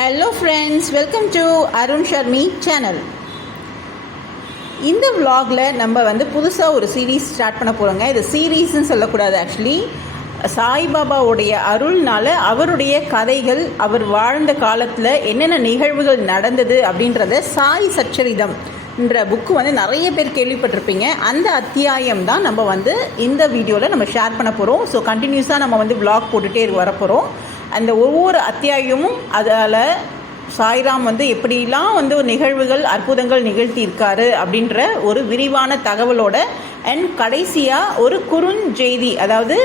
Hello friends, welcome to Arun Sharmi channel. இந்த vlogல நம்ம புதுசாக ஒரு சீரீஸ் ஸ்டார்ட் பண்ண போகிறோங்க. இது சீரீஸ்ன்னு சொல்லக்கூடாது. ஆக்சுவலி சாய்பாபாவுடைய அருள்னால் அவருடைய கதைகள், அவர் வாழ்ந்த காலத்தில் என்னென்ன நிகழ்வுகள் நடந்தது அப்படின்றத சாய் சச்சரிதம் என்ற புக்கு நிறைய பேர் கேள்விப்பட்டிருப்பீங்க. அந்த அத்தியாயம் தான் நம்ம இந்த வீடியோவில் நம்ம ஷேர் பண்ண போகிறோம். ஸோ கண்டினியூஸாக நம்ம vlog போட்டுகிட்டே வரப்போகிறோம். அந்த ஒவ்வொரு அத்தியாயமும் அதில் சாய்ராம் எப்படிலாம் ஒரு நிகழ்வுகள், அற்புதங்கள் நிகழ்த்தியிருக்காரு அப்படின்ற ஒரு விரிவான தகவலோட அண்ட் கடைசியாக ஒரு குறுஞ்செய்தி, அதாவது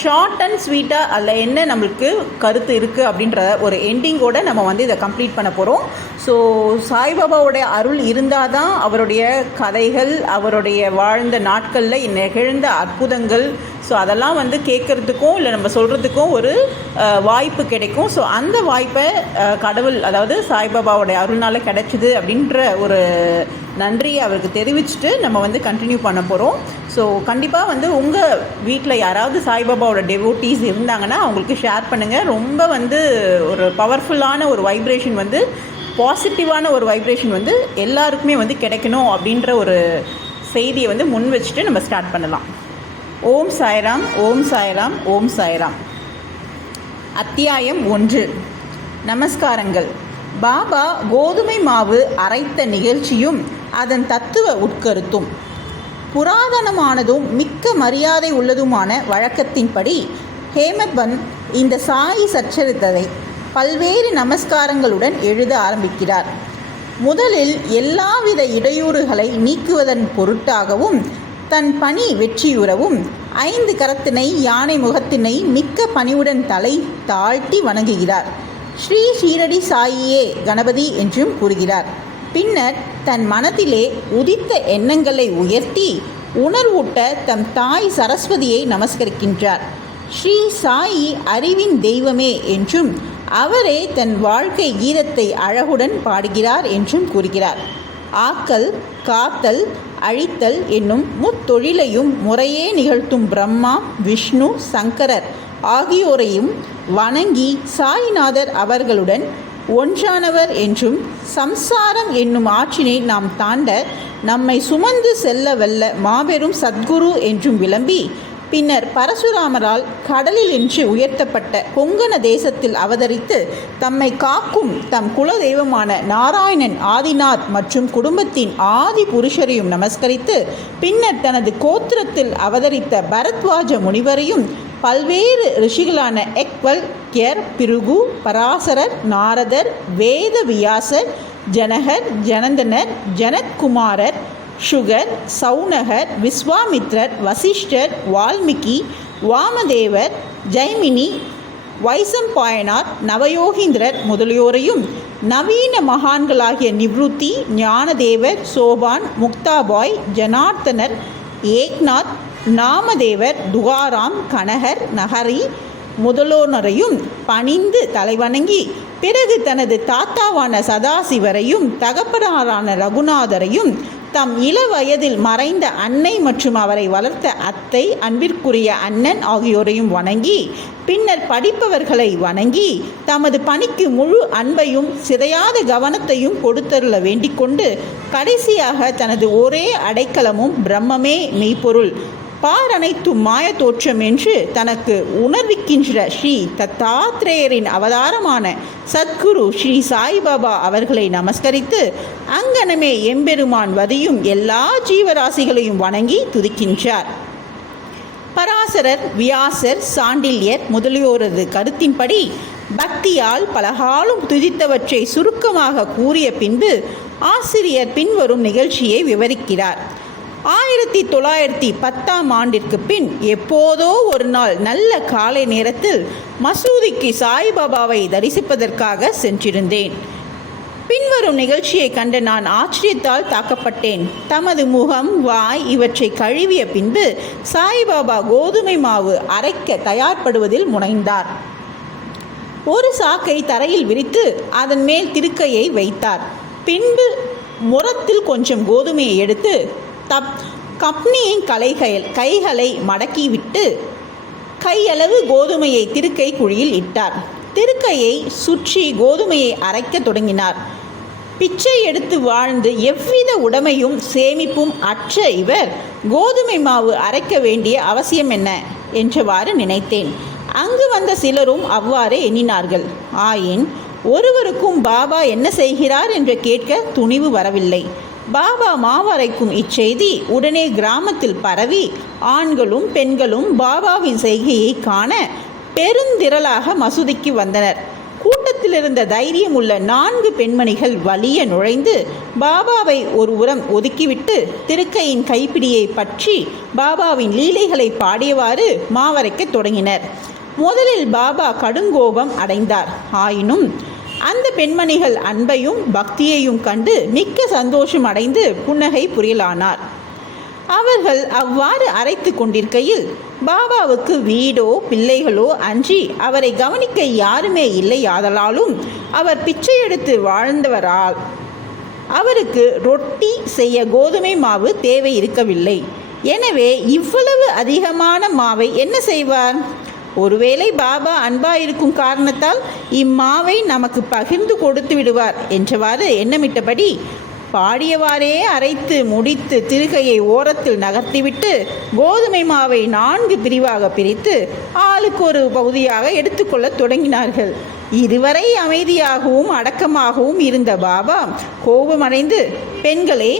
ஷார்ட் அண்ட் ஸ்வீட்டாக அதில் என்ன நம்மளுக்கு கருத்து இருக்குது அப்படின்ற ஒரு எண்டிங்கோடு நம்ம இதை கம்ப்ளீட் பண்ண போகிறோம். ஸோ சாய்பாபாவுடைய அருள் இருந்தால் தான் அவருடைய கதைகள், அவருடைய வாழ்ந்த நாட்களில் நிகழ்ந்த அற்புதங்கள், ஸோ அதெல்லாம் கேட்குறதுக்கும் இல்லை நம்ம சொல்கிறதுக்கும் ஒரு வாய்ப்பு கிடைக்கும். ஸோ அந்த வாய்ப்பை கடவுள், அதாவது சாய்பாபாவுடைய அருள்னால் கிடைச்சிது அப்படின்ற ஒரு நன்றியை அவருக்கு தெரிவிச்சுட்டு நம்ம கண்டினியூ பண்ண போகிறோம். ஸோ கண்டிப்பாக உங்கள் வீட்டில் யாராவது சாய்பாபாவோட டெவோட்டீஸ் இருந்தாங்கன்னா அவங்களுக்கு ஷேர் பண்ணுங்கள். ரொம்ப ஒரு பவர்ஃபுல்லான ஒரு வைப்ரேஷன், பாசிட்டிவான ஒரு வைப்ரேஷன் எல்லாருக்குமே கிடைக்கணும் அப்படின்ற ஒரு செய்தியை முன் வச்சுட்டு நம்ம ஸ்டார்ட் பண்ணலாம். ஓம் சாய்ராம், ஓம் சாய்ராம், ஓம் சாய்ராம். அத்தியாயம் 1. நமஸ்காரங்கள். பாபா கோதுமை மாவு அரைத்த நிகழ்ச்சியும் அதன் தத்துவ உட்கருத்தும். புராதனமானதும் மிக்க மரியாதை உள்ளதுமான வழக்கத்தின்படி ஹேமபந்த் இந்த சாயி சச்சரித்ததை பல்வேறு நமஸ்காரங்களுடன் எழுத ஆரம்பிக்கிறார். முதலில் எல்லாவித இடையூறுகளை நீக்குவதன் பொருட்டாகவும் தன் பணி வெற்றியுறவும் 5 கரத்தினை யானை முகத்தினை மிக்க பணிவுடன் தலை தாழ்த்தி வணங்குகிறார். ஸ்ரீ ஷீரடி சாயியே கணபதி என்றும் கூறுகிறார். பின்னர் தன் மனதிலே உதித்த எண்ணங்களை உயர்த்தி உணர்வூட்ட தம் தாய் சரஸ்வதியை நமஸ்கரிக்கின்றார். ஸ்ரீ சாயி அறிவின் தெய்வமே என்றும் அவரே தன் வாழ்க்கை கீதத்தை அழகுடன் பாடுகிறார் என்றும் கூறுகிறார். ஆக்கல், காத்தல், அழித்தல் என்னும் முத்தொழிலையும் முறையே நிகழ்த்தும் பிரம்மா, விஷ்ணு, சங்கரர் ஆகியோரையும் வணங்கி சாய்நாதர் அவர்களுடன் ஒன்றானவர் என்றும் சம்சாரம் என்னும் ஆற்றினை நாம் தாண்ட நம்மை சுமந்து செல்ல வல்ல மாபெரும் சத்குரு என்றும் விளம்பி, பின்னர் பரசுராமரால் கடலில் நின்று உயர்த்தப்பட்ட கொங்கண தேசத்தில் அவதரித்து தம்மை காக்கும் தம் குலதெய்வமான நாராயணன் ஆதிநாத் மற்றும் குடும்பத்தின் ஆதி புருஷரையும் நமஸ்கரித்து, பின்னர் தனது கோத்திரத்தில் அவதரித்த பரத்வாஜ முனிவரையும் பல்வேறு ரிஷிகளான எக்வல், கியர், பிருகு, பராசரர், நாரதர், வேத வியாசர், ஜனகர், ஜனந்தனர், ஜனத்குமாரர், சுகர், சௌனகர், விஸ்வாமித்ரர், வசிஷ்டர், வால்மீகி, வாமதேவர், ஜைமினி, வைசம்பாயனார், நவயோகீந்திரர் முதலியோரையும் நவீன மகான்களாகிய நிவ்ருத்தி, ஞானதேவர், சோபான், முக்தாபாய், ஜனார்த்தனர், ஏக்நாத், நாமதேவர், துகாராம், கனகர், நகரி முதலோனரையும் பணிந்து தலைவணங்கி, பிறகு தனது தாத்தாவான சதாசிவரையும் தகப்பனாரான ரகுநாதரையும் தம் இள வயதில் மறைந்த அன்னை மற்றும் அவரை வளர்த்த அத்தை, அன்பிற்குரிய அண்ணன் ஆகியோரையும் வணங்கி, பின்னர் படிப்பவர்களை வணங்கி தமது பணிக்கு முழு அன்பையும் சிதையாத கவனத்தையும் கொடுத்தருள வேண்டிக்கொண்டு, கடைசியாக தனது ஒரே அடைக்கலமும் பிரம்மமே மெய்ப்பொருள், பாரனைத்தும் மாய தோற்றம் என்று தனக்கு உணர்விக்கின்ற ஸ்ரீ தத்தாத்ரேயரின் அவதாரமான சத்குரு ஸ்ரீ சாய்பாபா அவர்களை நமஸ்கரித்து அங்கனமே எம்பெருமான் வதியும் எல்லா ஜீவராசிகளையும் வணங்கி துதிக்கின்றார். பராசரர், வியாசர், சாண்டில்யர் முதலியோரது கருத்தின்படி பக்தியால் பலகாலம் துதித்தவற்றை சுருக்கமாக கூறிய பின்பு ஆசிரியர் பின்வரும் நிகழ்ச்சியை விவரிக்கிறார். 1910ஆம் ஆண்டிற்கு பின் எப்போதோ ஒரு நாள் நல்ல காலை நேரத்தில் மசூதிக்கு சாய்பாபாவை தரிசிப்பதற்காக சென்றிருந்தேன். பின்வரும் நிகழ்ச்சியை கண்ட நான் ஆச்சரியத்தால் தாக்கப்பட்டேன். தமது முகம், வாய் இவற்றை கழுவிய பின்பு சாய்பாபா கோதுமை மாவு அரைக்க தயார்படுவதில் முனைந்தார். ஒரு சாக்கை தரையில் விரித்து அதன் மேல் திருக்கையை வைத்தார். பின்பு முரத்தில் கொஞ்சம் கோதுமையை எடுத்து கப்னியின் கைகளை மடக்கிவிட்டு கையளவு கோதுமையை திருக்கை குழியில் இட்டார். திருக்கையை சுற்றி கோதுமையை அரைக்க தொடங்கினார். பிச்சை எடுத்து வாழ்ந்து எவ்வித உடைமையும் சேமிப்பும் அற்ற இவர் கோதுமை மாவு அரைக்க வேண்டிய அவசியம் என்ன என்றவாறு நினைத்தேன். அங்கு வந்த சிலரும் அவ்வாறே எண்ணினார்கள். ஆயின் ஒருவருக்கும் பாபா என்ன செய்கிறார் என்று கேட்க துணிவு வரவில்லை. பாபா மாவரைக்கும் இச்செய்தி உடனே கிராமத்தில் பரவி ஆண்களும் பெண்களும் பாபாவின் செய்கையை காண பெருந்திரளாக மசூதிக்கு வந்தனர். கூட்டத்தில் இருந்த தைரியம் உள்ள 4 பெண்மணிகள் வலிய நுழைந்து பாபாவை ஒரு உரம் ஒதுக்கிவிட்டு திருக்கையின் கைப்பிடியை பற்றி பாபாவின் லீலைகளை பாடியவாறு மாவரைக்க தொடங்கினர். முதலில் பாபா கடுங்கோபம் அடைந்தார். ஆயினும் அந்த பெண்மணிகள் அன்பையும் பக்தியையும் கண்டு மிக்க சந்தோஷம் அடைந்து புன்னகை புரியலானார். அவர்கள் அவ்வாறு அரைத்து கொண்டிருக்கையில் பாபாவுக்கு வீடோ பிள்ளைகளோ அன்றி அவரை கவனிக்க யாருமே இல்லையாதலாலும் அவர் பிச்சை எடுத்து வாழ்ந்தவரால் அவருக்கு ரொட்டி செய்ய கோதுமை மாவு தேவை இருக்கவில்லை. எனவே இவ்வளவு அதிகமான மாவை என்ன செய்வார்? ஒருவேளை பாபா அன்பாயிருக்கும் காரணத்தால் இம்மாவை நமக்கு பகிர்ந்து கொடுத்து விடுவார் என்றவாறு எண்ணமிட்டபடி பாடியவாறே அரைத்து முடித்து திருகையை ஓரத்தில் நகர்த்திவிட்டு கோதுமை மாவை 4 பிரிவாக பிரித்து ஆளுக்கு ஒரு பகுதியாக எடுத்துக்கொள்ள தொடங்கினார்கள். இதுவரை அமைதியாகவும் அடக்கமாகவும் இருந்த பாபா கோபமடைந்து, பெண்களே,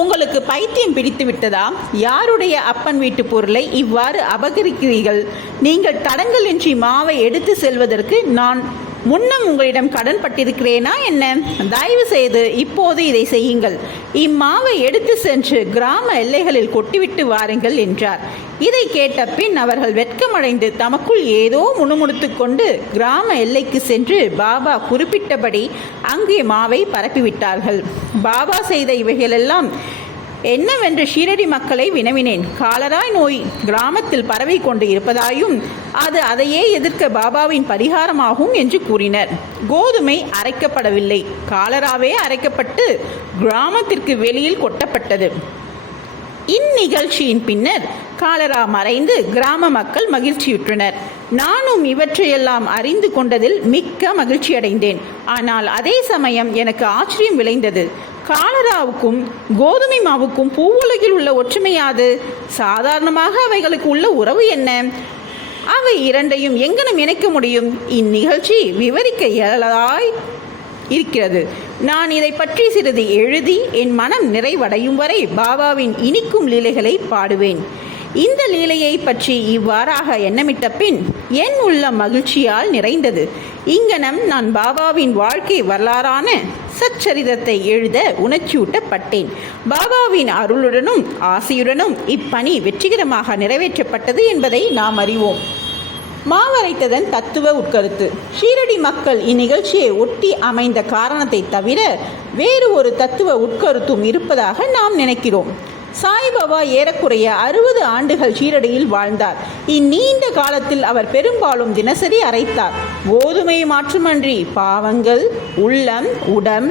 உங்களுக்கு பைத்தியம் பிடித்து விட்டதா? யாருடைய அப்பன் வீட்டு பொருளை இவ்வாறு அபகரிக்கிறீர்கள்? நீங்கள் தடங்கலின்றி மாவை எடுத்து செல்வதற்கு நான் முன்னம் உங்களிடம் கடன் பட்டிருக்கிறேனா என்ன? தயவு செய்து இப்போது இதை செய்யுங்கள். இம்மாவை எடுத்து சென்று கிராம எல்லைகளில் கொட்டிவிட்டு வாருங்கள் என்றார். இதை கேட்ட பின் அவர்கள் வெட்கமடைந்து தமக்குள் ஏதோ முணுமுணுத்து கொண்டு கிராம எல்லைக்கு சென்று பாபா குறிப்பிட்டபடி அங்கே மாவை பரப்பிவிட்டார்கள். பாபா செய்த இவைகளெல்லாம் என்னவென்று ஷீரடி மக்களை வினவினேன். காலராய் நோய் கிராமத்தில் பரவி கொண்டு இருப்பதாயும் அது அதையே எதிர்க்க பாபாவின் பரிகாரமாகும் என்று கூறினர். கோதுமை அரைக்கப்படவில்லை, காலராவே அரைக்கப்பட்டு கிராமத்திற்கு வெளியில் கொட்டப்பட்டது. இந்நிகழ்ச்சியின் பின்னர் காலரா மறைந்து கிராம மக்கள் மகிழ்ச்சியுற்றனர். நானும் இவற்றையெல்லாம் அறிந்து கொண்டதில் மிக்க மகிழ்ச்சியடைந்தேன். ஆனால் அதே சமயம் எனக்கு ஆச்சரியம் விளைந்தது. காலராவுக்கும் கோதுமை மாவுக்கும் பூவுலகில் உள்ள ஒற்றுமையாது? சாதாரணமாக அவைகளுக்கு உள்ள உறவு என்ன? அவை இரண்டையும் எங்கனம் இணைக்க முடியும்? இந்நிகழ்ச்சி விவரிக்க இயலாதாய் இருக்கிறது. நான் இதை பற்றி சிறிது எழுதி என் மனம் நிறைவடையும் வரை பாபாவின் இனிக்கும் லீலைகளை பாடுவேன். இந்த லீலையை பற்றி இவ்வாறாக எண்ணமிட்ட பின் என் உள்ளம் மகிழ்ச்சியால் நிறைந்தது. இங்கனம் நான் பாபாவின் வாழ்க்கை வரலாறான சச்சரிதத்தை எழுத உணர்ச்சியூட்டப்பட்டேன். பாபாவின் அருளுடனும் ஆசையுடனும் இப்பணி வெற்றிகரமாக நிறைவேற்றப்பட்டது என்பதை நாம் அறிவோம். மாவரைத்ததன் தத்துவ உட்கருத்து. ஷீரடி மக்கள் இந்நிகழ்ச்சியை ஒட்டி அமைந்த காரணத்தை தவிர வேறு ஒரு தத்துவ உட்கருத்தும் இருப்பதாக நாம் நினைக்கிறோம். சாய்பாபா ஏறக்குறைய 60 ஆண்டுகள் ஷீரடியில் வாழ்ந்தார். இந்நீண்ட காலத்தில் அவர் பெரும்பாலும் தினசரி அரைத்தார். கோதுமை மாற்றுமன்றி பாவங்கள், உள்ளம், உடம்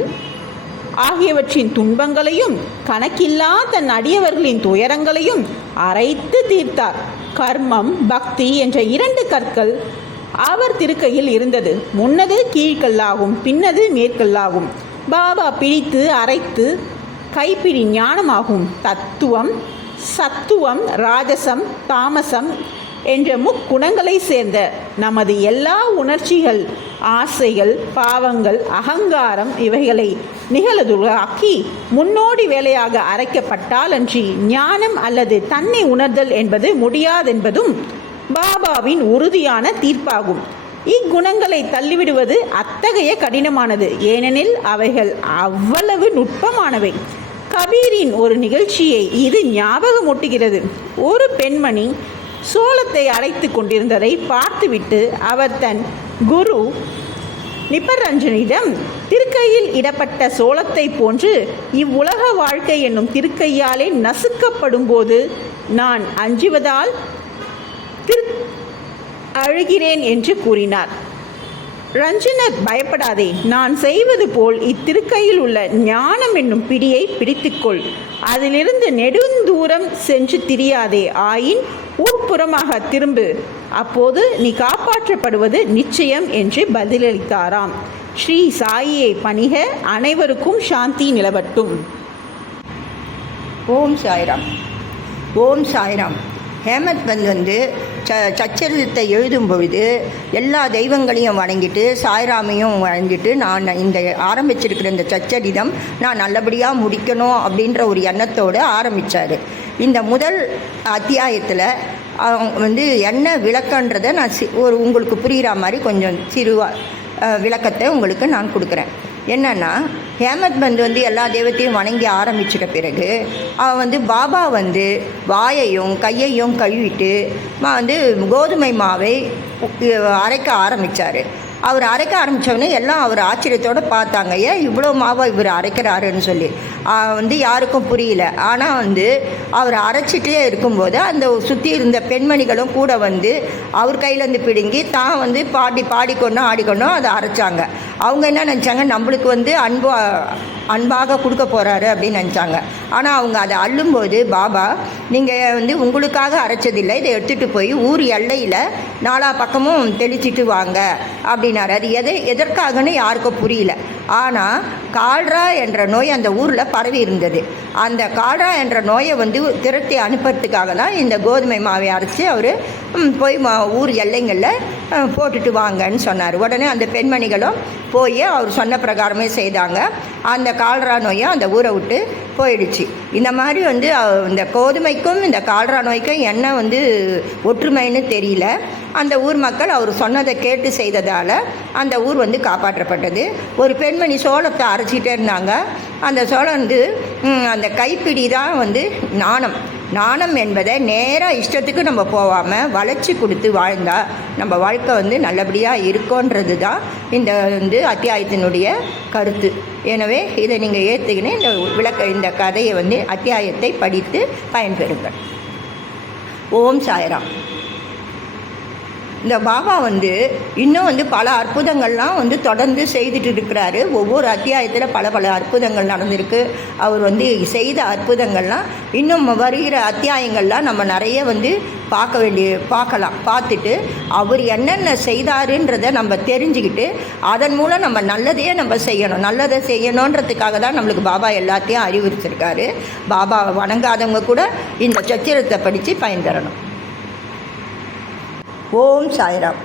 ஆகியவற்றின் துன்பங்களையும் கணக்கில்லா தன் அடியவர்களின் துயரங்களையும் அரைத்து தீர்த்தார். கர்மம், பக்தி என்ற 2 கற்கள் அவர் திருக்கையில் இருந்தது. முன்னது கீழ்கல்லாகும், பின்னது மேற்கல்லாகும். பாபா பிடித்து அரைத்து கைப்பிடி ஞானமாகும். தத்துவம், சத்துவம், ராஜசம், தாமசம் என்ற முக்குணங்களை சேர்ந்த நமது எல்லா உணர்ச்சிகள், ஆசைகள், பாவங்கள், அகங்காரம் இவைகளை நிகழதுளாக்கி முன்னோடி வேலையாக அரைக்கப்பட்டால் அன்றி ஞானம் அல்லது தன்னை உணர்தல் என்பது முடியாதென்பதும் பாபாவின் உறுதியான தீர்ப்பாகும். இக்குணங்களை தள்ளிவிடுவது அத்தகைய கடினமானது. ஏனெனில் அவைகள் அவ்வளவு நுட்பமானவை. கபீரின் ஒரு நிகழ்ச்சியை இது ஞாபகமூட்டுகிறது. ஒரு பெண்மணி சோளத்தை அரைத்து கொண்டிருந்ததை பார்த்துவிட்டு அவர் தன் குரு நிபரஞ்சனிடம், திருக்கையில் இடப்பட்ட சோளத்தை போன்று இவ்வுலக வாழ்க்கை என்னும் திருக்கையாலே நசுக்கப்படும் போது நான் அஞ்சுவதால் அழுகிறேன் என்று கூறினார். ரஞ்சனர், பயப்படாதே, நான் செய்வது போல் இத்திருக்கையில் உள்ள ஞானம் என்னும் பிடியை பிடித்துக்கொள். அதிலிருந்து நெடுந்தூரம் சென்று திரியாதே, ஆயின் உட்புறமாக திரும்பு, அப்போது நீ காப்பாற்றப்படுவது நிச்சயம் என்று பதிலளித்தாராம். ஸ்ரீ சாயியை பணிக, அனைவருக்கும் சாந்தி நிலவட்டும். ஓம் சாய்ராம். ஓம் சாய்ராம். ஹேமத் வந்து சச்சரிதத்தை எழுதும் பொழுது எல்லா தெய்வங்களையும் வணங்கிட்டு சாய்ராமையும் வணங்கிட்டு நான் இந்த ஆரம்பிச்சிருக்கிற இந்த சச்சரிதம் நான் நல்லபடியாக முடிக்கணும் அப்படின்ற ஒரு எண்ணத்தோடு ஆரம்பித்தார். இந்த முதல் அத்தியாயத்தில் வந்து என்ன விளக்கன்றதை நான் உங்களுக்கு புரிகிற மாதிரி கொஞ்சம் விளக்கத்தை உங்களுக்கு நான் கொடுக்குறேன். என்னென்னா, ஹேமத் வந்து எல்லா தெய்வத்தையும் வணங்கி ஆரம்பிச்சிட்ட பிறகு அவன் பாபா வாயையும் கையையும் கழுவிட்டு கோதுமை மாவை அரைக்க ஆரம்பித்தார். அவர் அரைக்க ஆரம்பித்தோடனே எல்லாம் அவர் ஆச்சரியத்தோடு பார்த்தாங்க, ஏன் இவ்வளோ மாவை இவர் அரைக்கிறாருன்னு சொல்லி. யாருக்கும் புரியல. ஆனால் அவர் அரைச்சிட்டே இருக்கும்போது அந்த சுற்றி இருந்த பெண்மணிகளும் கூட அவர் கையிலேருந்து பிடுங்கி தான் பாடிக்கொண்டோம் ஆடிக்கொண்டோம் அதை அரைச்சாங்க. அவங்க என்ன நினச்சாங்க, நம்மளுக்கு அன்பாக கொடுக்க போகிறாரு அப்படின்னு நினச்சாங்க. ஆனால் அவங்க அதை அள்ளும்போது, பாபா நீங்கள் உங்களுக்காக அரைச்சதில்லை, இதை எடுத்துகிட்டு போய் ஊர் எல்லையில் நாலா பக்கமும் தெளிச்சிட்டு வாங்க அப்படின்னாரு. அது எதற்காகன்னு யாருக்கும் புரியல. ஆனால் கால்ரா என்ற நோய் அந்த ஊரில் பரவி இருந்தது. அந்த கால்ரா என்ற நோயை திரட்டி அனுப்புறதுக்காக தான் இந்த கோதுமை மாவை அரைச்சி அவர் போய் ஊர் எல்லைங்களில் போட்டுட்டு வாங்கன்னு சொன்னார். உடனே அந்த பெண்மணிகளும் போய் அவர் சொன்ன பிரகாரமே செய்தாங்க. அந்த கால்ரா நோயும் அந்த ஊரை விட்டு போயிடுச்சு. இந்த மாதிரி இந்த கோதுமைக்கும் இந்த கால்ரா நோய்க்கும் என்ன ஒற்றுமைன்னு தெரியல. அந்த ஊர் மக்கள் அவர் சொன்னதை கேட்டு செய்ததால் அந்த ஊர் காப்பாற்றப்பட்டது. ஒரு பெண்மணி சோளத்தை அரைச்சிட்டே இருந்தாங்க. அந்த சோளம் அந்த கைப்பிடி தான் நாணம் என்பதை நேராக இஷ்டத்துக்கு நம்ம போகாமல் வளைச்சி கொடுத்து வாழ்ந்தால் நம்ம வாழ்க்கை நல்லபடியாக இருக்கும்ன்றது தான் இந்த அத்தியாயத்தினுடைய கருத்து. எனவே இதை நீங்கள் ஏற்றுக்கினே இந்த கதையை அத்தியாயத்தை படித்து பயன்பெறுங்கள். ஓம் சாய்ராம். இந்த பாபா இன்னும் பல அற்புதங்கள்லாம் தொடர்ந்து செய்துட்டு இருக்கிறாரு. ஒவ்வொரு அத்தியாயத்தில் பல அற்புதங்கள் நடந்திருக்கு. அவர் செய்த அற்புதங்கள்லாம் இன்னும் வருகிற அத்தியாயங்கள்லாம் நம்ம நிறைய பார்க்கலாம். பார்த்துட்டு அவர் என்னென்ன செய்தாருன்றதை நம்ம தெரிஞ்சுக்கிட்டு அதன் மூலம் நம்ம நல்லதையே நம்ம செய்யணும். நல்லதை செய்யணுன்றதுக்காக தான் நம்மளுக்கு பாபா எல்லாத்தையும் அறிவுறுத்திருக்காரு. பாபாவை வணங்காதவங்க கூட இந்த சத்திரத்தை படித்து பயன்பெறணும். ஓம் சாய்ராம்.